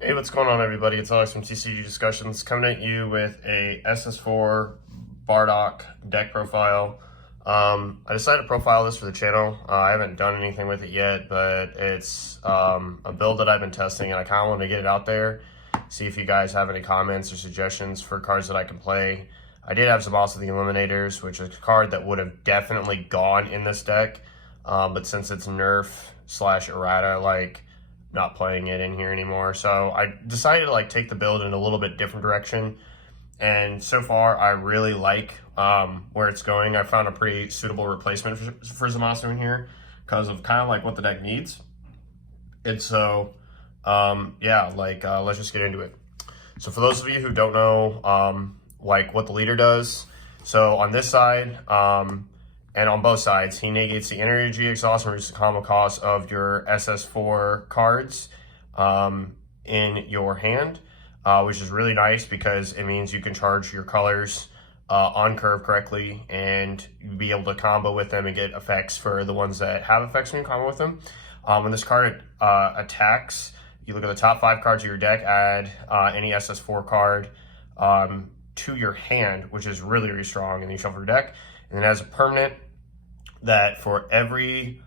Hey, what's going on, everybody? It's Alex from TCG Discussions coming at you with a Ss4 Bardock deck profile. I decided to profile this for the channel. I haven't done anything with it yet, but it's a build that I've been testing, and I kind of want to get it out there, see if you guys have any comments or suggestions for cards that I can play. I did have some also the Eliminators, which is a card that would have definitely gone in this deck, but since it's nerf / errata, like, not playing it in here anymore. So I decided to take the build in a little bit different direction. And so far, I really like where it's going. I found a pretty suitable replacement for Zamasu in here because of kind of like what the deck needs. And so, yeah, let's just get into it. So for those of you who don't know, what the leader does, so on this side, and on both sides, he negates the energy exhaust and reduces the combo cost of your Ss4 cards in your hand, which is really nice because it means you can charge your colors on curve correctly and be able to combo with them and get effects for the ones that have effects when you combo with them. When this card attacks, you look at the top 5 cards of your deck, add any Ss4 card to your hand, which is really, really strong, and then you shuffle your deck. And then as a permanent, that for every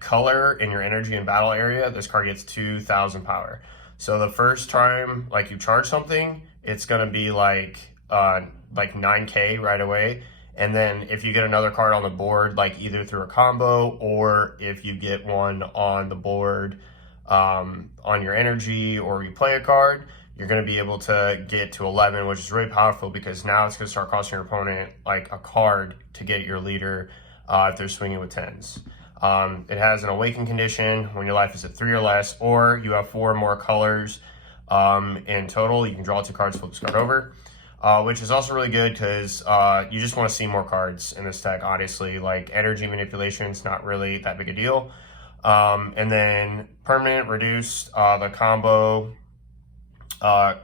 color in your energy and battle area, this card gets 2,000 power. So the first time you charge something, it's gonna be like 9k right away. And then if you get another card on the board, either through a combo or if you get one on the board on your energy, or you play a card, you're going to be able to get to 11, which is really powerful because now it's going to start costing your opponent a card to get your leader if they're swinging with 10s. It has an awaken condition when your life is at 3 or less, or you have 4 more colors in total. You can draw 2 cards, flip this card over, which is also really good because you just want to see more cards in this deck. Honestly, energy manipulation is not really that big a deal. And then permanent, reduced the combo and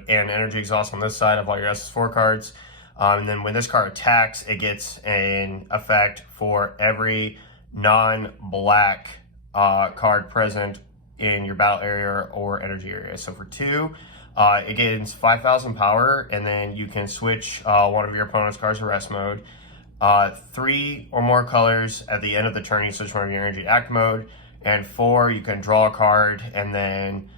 energy exhaust on this side of all your Ss4 cards. And then when this card attacks, it gets an effect for every non-black card present in your battle area or energy area. So for 2, it gains 5,000 power, and then you can switch one of your opponent's cards to rest mode. 3 or more colors at the end of the turn, you switch one of your energy to act mode. And 4, you can draw a card and then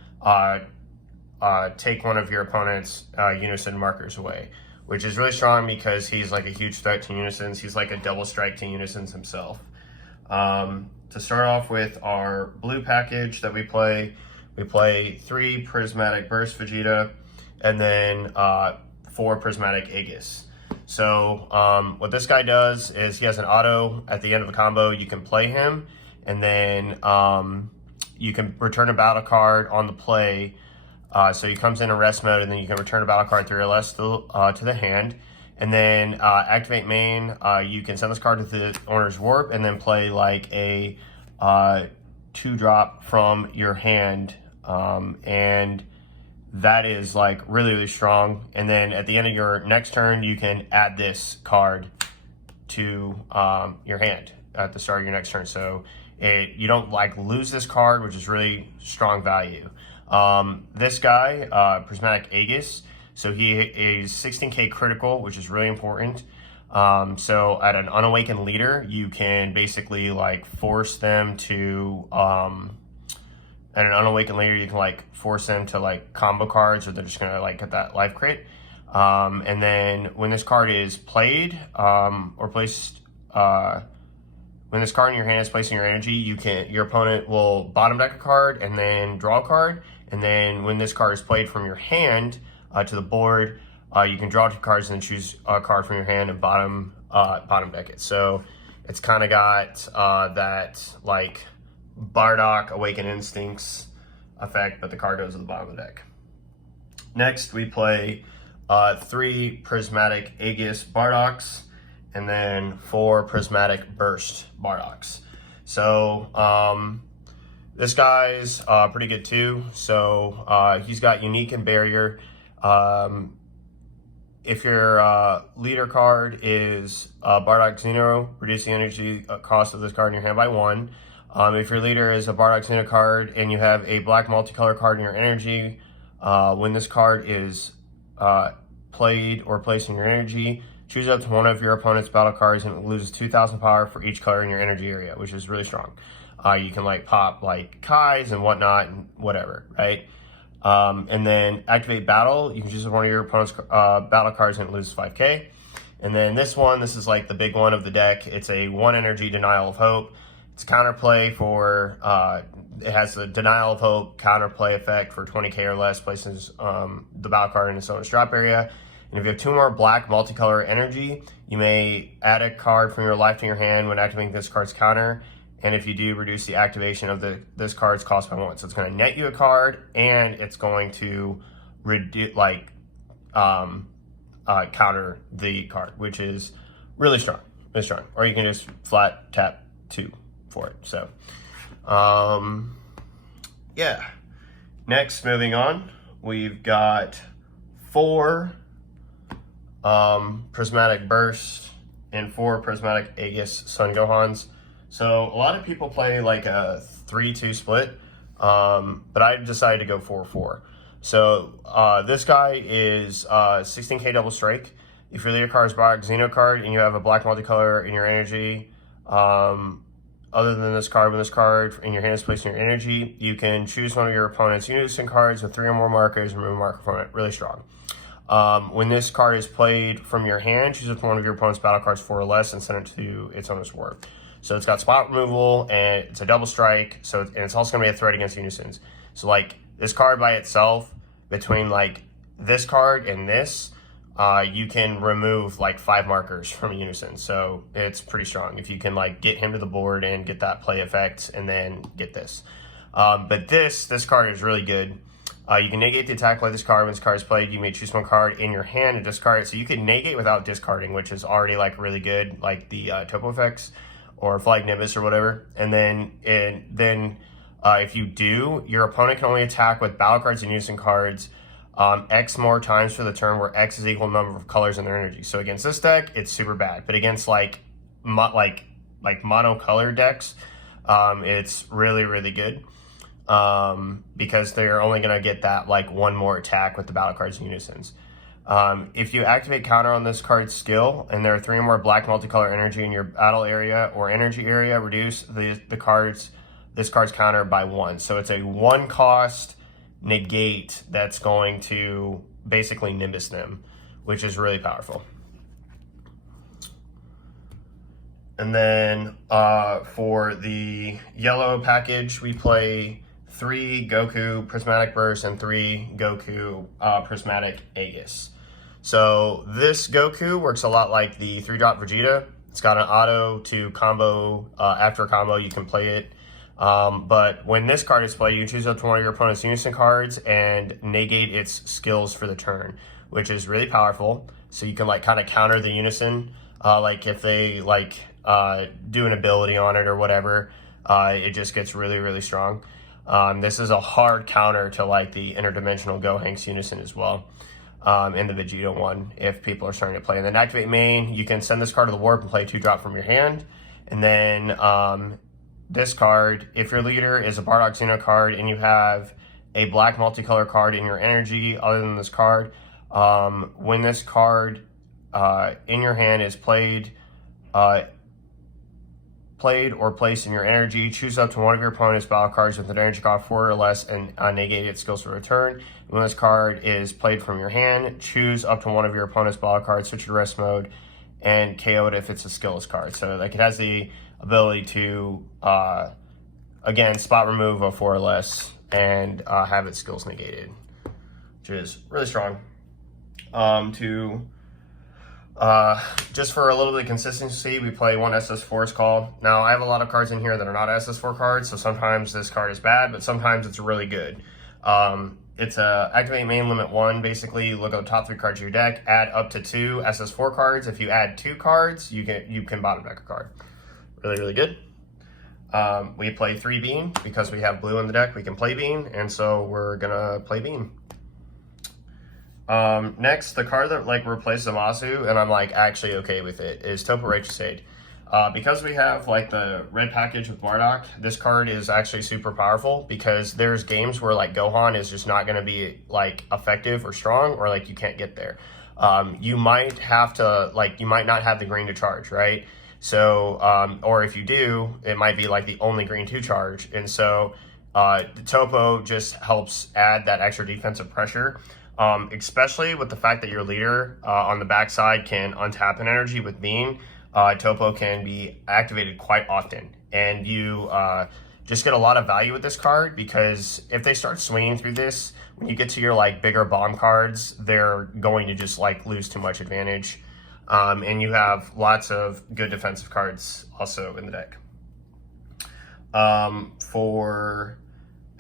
take one of your opponent's unison markers away, which is really strong because he's a huge threat to unisons. He's a double strike to unisons himself. To start off with our blue package that we play 3 Prismatic Burst Vegeta and then 4 Prismatic Aegis. So what this guy does is he has an auto at the end of the combo. You can play him, and then you can return a battle card on the play. So he comes in rest mode, and then you can return a battle card 3 or less to the hand. And then activate main, you can send this card to the owner's warp and then play a 2-drop from your hand. And that is really, really strong. And then at the end of your next turn, you can add this card to your hand at the start of your next turn. So you don't lose this card, which is really strong value. This guy, Prismatic Aegis, so he is 16k critical, which is really important. So at an unawakened leader, you can basically force them to at an unawakened leader, you can force them to combo cards, or they're just gonna get that life crit. And then when this card is played or placed, when this card in your hand is placed in your energy, your opponent will bottom deck a card and then draw a card. And then when this card is played from your hand to the board, you can draw 2 cards and then choose a card from your hand and bottom deck it. So it's kind of got that Bardock Awaken Instincts effect, but the card goes at the bottom of the deck. Next, we play 3 Prismatic Aegis Bardocks and then 4 Prismatic Burst Bardocks. So this guy's pretty good too. So he's got Unique and Barrier. If your leader card is Bardock Xeno, reducing energy cost of this card in your hand by 1. If your leader is a Bardock Xeno card and you have a black multicolor card in your energy, when this card is played or placed in your energy, choose up to one of your opponent's battle cards and it loses 2,000 power for each color in your energy area, which is really strong. You can like pop like Kais and whatnot and whatever, right? And then activate battle. You can choose one of your opponent's battle cards and it loses 5k. And then this is like the big one of the deck. It's a 1 energy Denial of Hope. It's a counterplay for, it has the Denial of Hope counterplay effect for 20k or less, places the battle card in its opponent's drop area. And if you have 2 more black multicolor energy, you may add a card from your life to your hand when activating this card's counter. And if you do, reduce the activation of this card's cost by 1. So it's going to net you a card, and it's going to counter the card, which is really strong. Really strong. Or you can just flat tap 2 for it. So, yeah. Next, moving on, we've got 4 Prismatic Burst and 4 Prismatic Aegis Sun Gohans. So a lot of people play like a 3-2 split, but I decided to go 4-4. So this guy is 16k double strike. If your leader card is Bardock Xeno card and you have a black multicolor in your energy, other than this card, when this card in your hand is placed in your energy, you can choose one of your opponent's unison cards with 3 or more markers and remove a marker from it. Really strong. When this card is played from your hand, choose one of your opponent's battle cards 4 or less and send it to its owner's war. So it's got spot removal and it's a double strike. So and it's also gonna be a threat against unisons. So like this card by itself, between like this card and this, you can remove like 5 markers from a unison. So it's pretty strong if you can like get him to the board and get that play effect and then get this. But this card is really good. You can negate the attack with this card. When this card is played, you may choose one card in your hand and discard it. So you can negate without discarding, which is already like really good, like the topo effects or Flag Nimbus or whatever. And then if you do, your opponent can only attack with battle cards and unison cards X more times for the turn, where X is equal number of colors in their energy. So against this deck, it's super bad. But against like mono-color decks, it's really, really good. Because they're only going to get that like 1 more attack with the battle cards and unisons. If you activate counter on this card's skill and there are 3 or more black multicolor energy in your battle area or energy area, reduce this card's counter by 1. So it's a 1 cost negate that's going to basically Nimbus them, which is really powerful. And then for the yellow package, we play 3 Goku Prismatic Burst and 3 Goku Prismatic Aegis. So this Goku works a lot like the 3-drop Vegeta. It's got an auto to combo. After a combo, you can play it. But when this card is played, you choose up to one of your opponent's unison cards and negate its skills for the turn, which is really powerful. So you can like kind of counter the unison. Like if they like do an ability on it or whatever, it just gets really, really strong. This is a hard counter to like the interdimensional Gohanks unison as well. In the Vegeta one, if people are starting to play. And then activate main, you can send this card to the warp and play 2-drop from your hand. And then this card, if your leader is a Bardock Xeno card and you have a black multicolor card in your energy other than this card, when this card in your hand is played or placed in your energy, choose up to one of your opponent's battle cards with an energy cost 4 or less and negate its skills for return. When this card is played from your hand, choose up to one of your opponent's battle cards, switch to rest mode, and KO it if it's a skillless card. So like it has the ability to, again, spot remove a 4 or less and have its skills negated, which is really strong. Just for a little bit of consistency, we play 1 SS4's call. Now, I have a lot of cards in here that are not SS4 cards, so sometimes this card is bad, but sometimes it's really good. It's a activate main limit 1, basically. Look at the top 3 cards of your deck, add up to 2 SS4 cards. If you add 2 cards, you can bottom deck a card. Really, really good. We play 3 Bean, because we have blue in the deck, we can play Bean, and so we're gonna play Bean. Next, the card that like replaces Amasu, and I'm like actually okay with it, is Topo Shade. Because we have like the red package with Bardock, this card is actually super powerful because there's games where like Gohan is just not going to be like effective or strong, or like you can't get there. You might have to, like, you might not have the green to charge, right? So, or if you do, it might be like the only green to charge. And so the Topo just helps add that extra defensive pressure, especially with the fact that your leader on the backside can untap an energy with Beam. Topo can be activated quite often, and you just get a lot of value with this card because if they start swinging through this, when you get to your like bigger bomb cards, they're going to just like lose too much advantage. And you have lots of good defensive cards also in the deck. For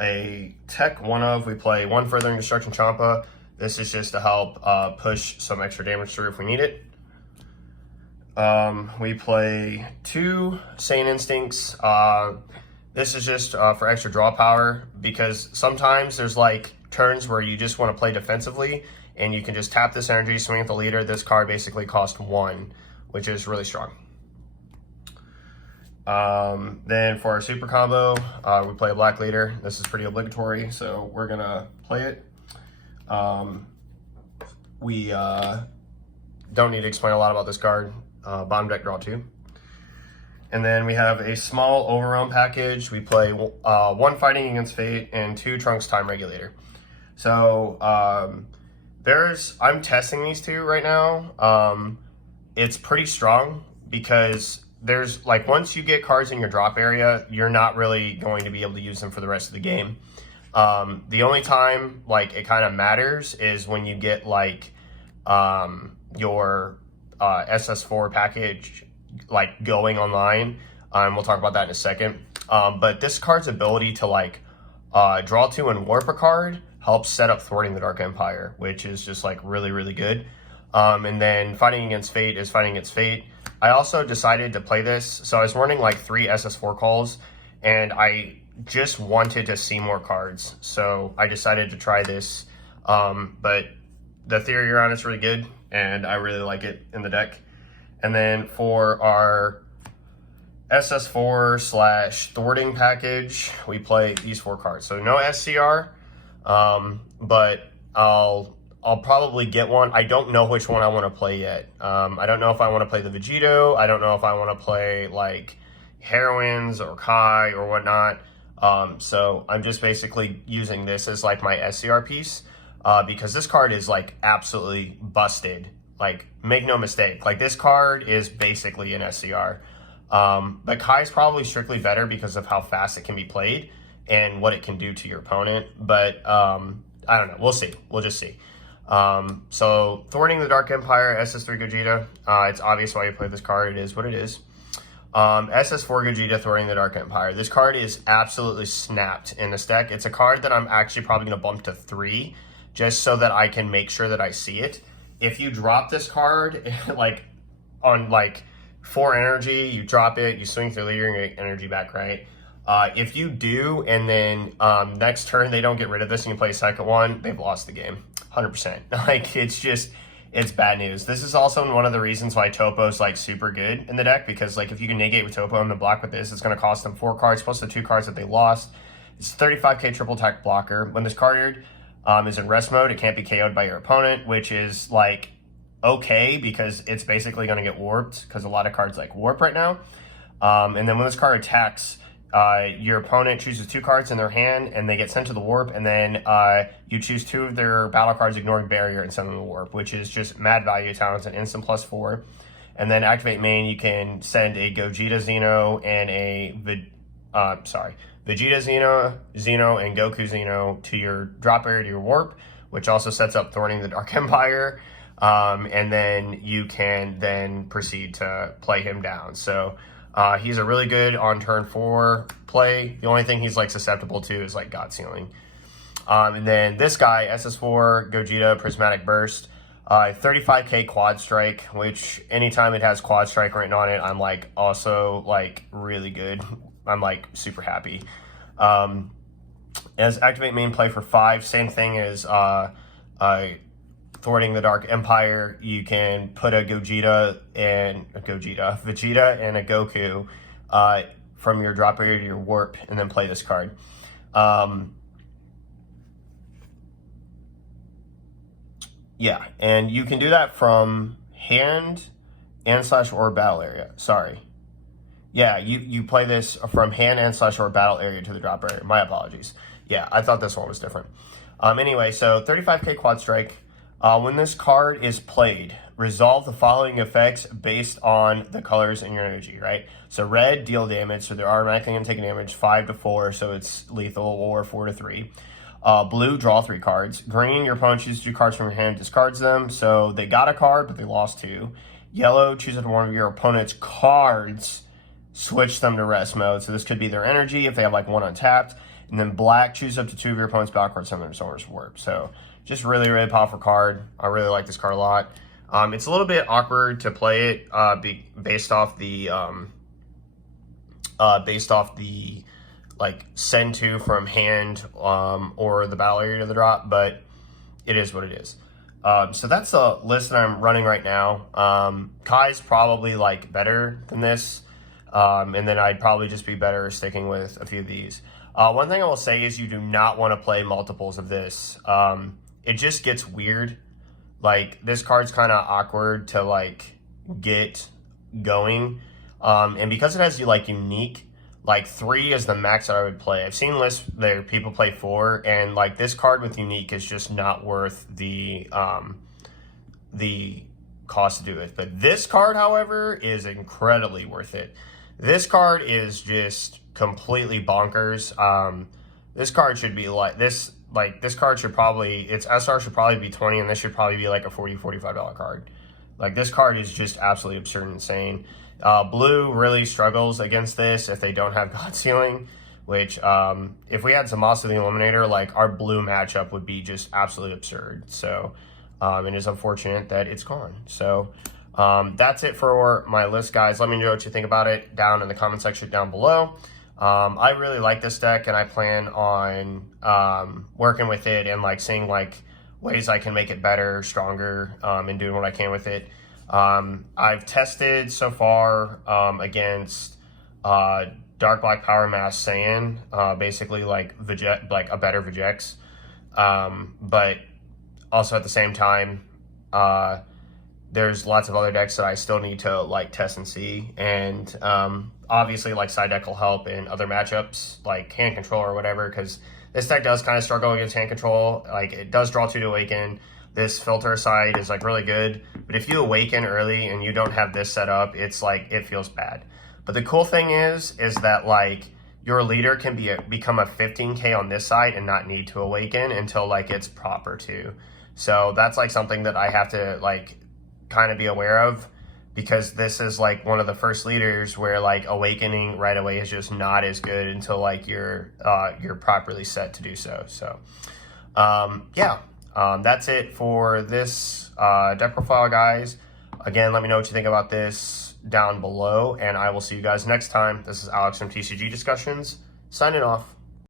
a tech one of, we play one Furthering Destruction Champa. This is just to help push some extra damage through if we need it. We play two Saiyan Instincts. This is just for extra draw power because sometimes there's like turns where you just want to play defensively and you can just tap this energy, swing at the leader. This card basically costs 1, which is really strong. Then for our super combo, we play a black leader. This is pretty obligatory, so we're gonna play it. We don't need to explain a lot about this card. Bottom deck, draw 2. And then we have a small Overwhelm package. We play 1 Fighting Against Fate and 2 Trunks Time Regulator. So I'm testing these two right now. It's pretty strong because there's like, once you get cards in your drop area, you're not really going to be able to use them for the rest of the game. The only time like it kind of matters is when you get like your Ss4 package like going online. We'll talk about that in a second. But this card's ability to like draw 2 and warp a card helps set up Thwarting the Dark Empire, which is just like really, really good. And then Fighting Against Fate is Fighting Against Fate. I also decided to play this. So I was running like 3 Ss4 calls and I just wanted to see more cards. So I decided to try this. But the theory around it's really good and I really like it in the deck. And then for our Ss4 / thwarting package, we play these 4 cards. So no SCR, but I'll probably get one. I don't know which one I want to play yet. I don't know if I want to play the Vegito. I don't know if I want to play like Heroines or Kai or whatnot. So I'm just basically using this as like my SCR piece, because this card is like absolutely busted. Like, make no mistake, like this card is basically an SCR. But Kai is probably strictly better because of how fast it can be played and what it can do to your opponent. But I don't know. We'll see. We'll just see. So Thwarting the Dark Empire, Ss3 Gogeta. It's obvious why you play this card. It is what it is. Ss4 Gogeta, Thwarting the Dark Empire. This card is absolutely snapped in this deck. It's a card that I'm actually probably going to bump to 3 just so that I can make sure that I see it. If you drop this card like on like 4 energy, you drop it, you swing through leader and get energy back, right? If you do, and then next turn they don't get rid of this and you play a second one, they've lost the game, 100%. Like, it's bad news. This is also one of the reasons why Topo's like super good in the deck, because like if you can negate with Topo and the block with this, it's going to cost them 4 cards plus the 2 cards that they lost. It's 35k triple attack blocker. When this card is in rest mode, it can't be KO'd by your opponent, which is like okay because it's basically going to get warped because a lot of cards like warp right now. And then when this card attacks, your opponent chooses 2 cards in their hand and they get sent to the warp, and then you choose 2 of their battle cards ignoring barrier and send them to the warp, which is just mad value. Talents an instant +4. And then activate main, you can send a Gogeta Xeno and a Vegeta Xeno and Goku Xeno to your drop area to your warp, which also sets up Thwarting the Dark Empire. And then you can then proceed to play him down. So he's a really good on turn 4 play. The only thing he's like susceptible to is like God Sealing. And then this guy, Ss4 Gogeta Prismatic Burst, 35k Quad Strike, which anytime it has Quad Strike written on it, I'm like also like really good. I'm like super happy. As activate main, play for 5, same thing as Thwarting the Dark Empire, you can put a Vegeta and a Goku from your drop area to your warp, and then play this card. Yeah, and you can do that from hand and / or battle area. Sorry. Yeah, you play this from hand and / or battle area to the drop area. My apologies. Yeah, I thought this one was different. Anyway, so 35k quad strike. When this card is played, resolve the following effects based on the colors in your energy, right? So red, deal damage, so they're automatically going to take damage 5 to 4, so it's lethal, or 4 to 3. Blue, draw 3 cards. Green, your opponent chooses 2 cards from your hand, discards them, so they got a card, but they lost 2. Yellow, choose one of your opponent's cards, switch them to rest mode, so this could be their energy if they have like 1 untapped. And then black, choose up to 2 of your opponent's battle cards, summon them to Solar's Warp. So just really, really powerful card. I really like this card a lot. It's a little bit awkward to play it based off the like send to from hand or the battle area to the drop, but it is what it is. So that's the list that I'm running right now. Kai's probably like better than this, and then I'd probably just be better sticking with a few of these. One thing I will say is you do not want to play multiples of this. It just gets weird. Like, this card's kind of awkward to, like, get going. And because it has, like, unique, like, 3 is the max that I would play. I've seen lists there people play 4, and, like, this card with unique is just not worth the cost to do it. But this card, however, is incredibly worth it. This card is just completely bonkers. This card should be like this. Like, this card should probably, its SR should probably be 20, and this should probably be like a $40, $45 card. Like, this card is just absolutely absurd and insane. Blue really struggles against this if they don't have God Sealing, which if we had Zamasu the Eliminator, like, our blue matchup would be just absolutely absurd. So it is unfortunate that it's gone. So that's it for my list, guys. Let me know what you think about it down in the comment section down below. I really like this deck, and I plan on working with it and like seeing like ways I can make it better, stronger, and doing what I can with it. I've tested so far against Dark Black Power Mass Saiyan, basically like a better Vegex, but also at the same time, there's lots of other decks that I still need to like test and see, and obviously like side deck will help in other matchups like hand control or whatever, because this deck does kind of struggle against hand control. Like, it does draw 2 to awaken. This filter side is like really good, but if you awaken early and you don't have this set up, it's like it feels bad. But the cool thing is that like your leader can become a 15k on this side and not need to awaken until like it's proper to. So that's like something that I have to like kind of be aware of, because this is like one of the first leaders where like awakening right away is just not as good until like you're properly set to do so. So yeah, that's it for this deck profile, guys. Again, let me know what you think about this down below, and I will see you guys next time. This is Alex from TCG Discussions, signing off.